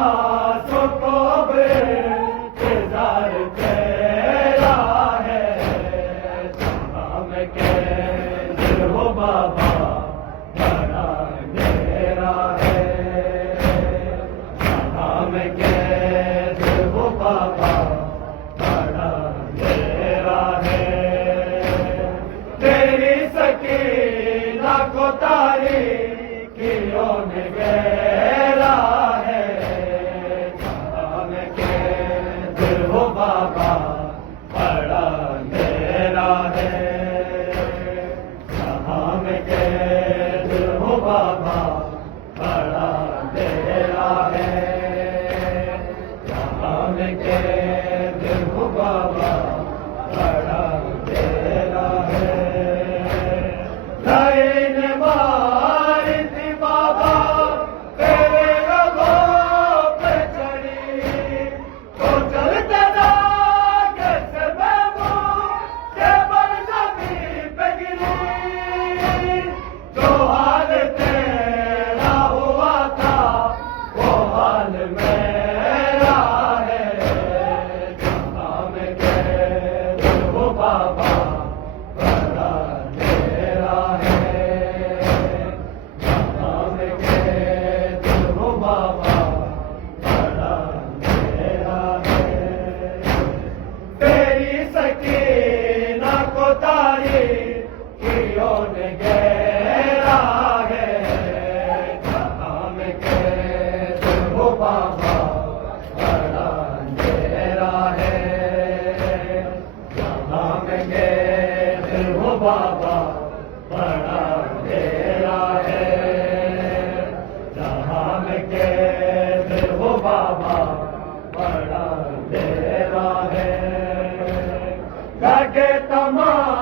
प्यासों को बेजार तेरा है, जहाँ में कैद हो बाबा बड़ा अंधेरा है, जहाँ में कैद हो बाबा बड़ा अंधेरा है। तेरी सकीना को तारीकियों ने घेरा है, जहाँ में कैद हो बाबा बड़ा अंधेरा है, जहाँ में कैद हो बाबा बड़ा अंधेरा है, जहाँ में कैद हो बाबा बड़ा अंधेरा है। लाइन मारी थी बाबा तेरे रगों पे चढ़ी, तो चलते दागे से महबूब के बल जमीन पे गिरी। जो हाल तेरा हुआ था वो हाल मेरा है, जहाँ में कैद हो बाबा बड़ा अंधेरा है, जहाँ में कैद हो बाबा बड़ा अंधेरा है। तेरी सकीना को तारीकियों ने घेरा है, जहाँ में कैद हो बाबा बड़ा अंधेरा है, जहाँ में कैद हो बाबा बड़ा अंधेरा है, जहाँ में कैद हो बाबा बड़ा अंधेरा है। लगे तमाम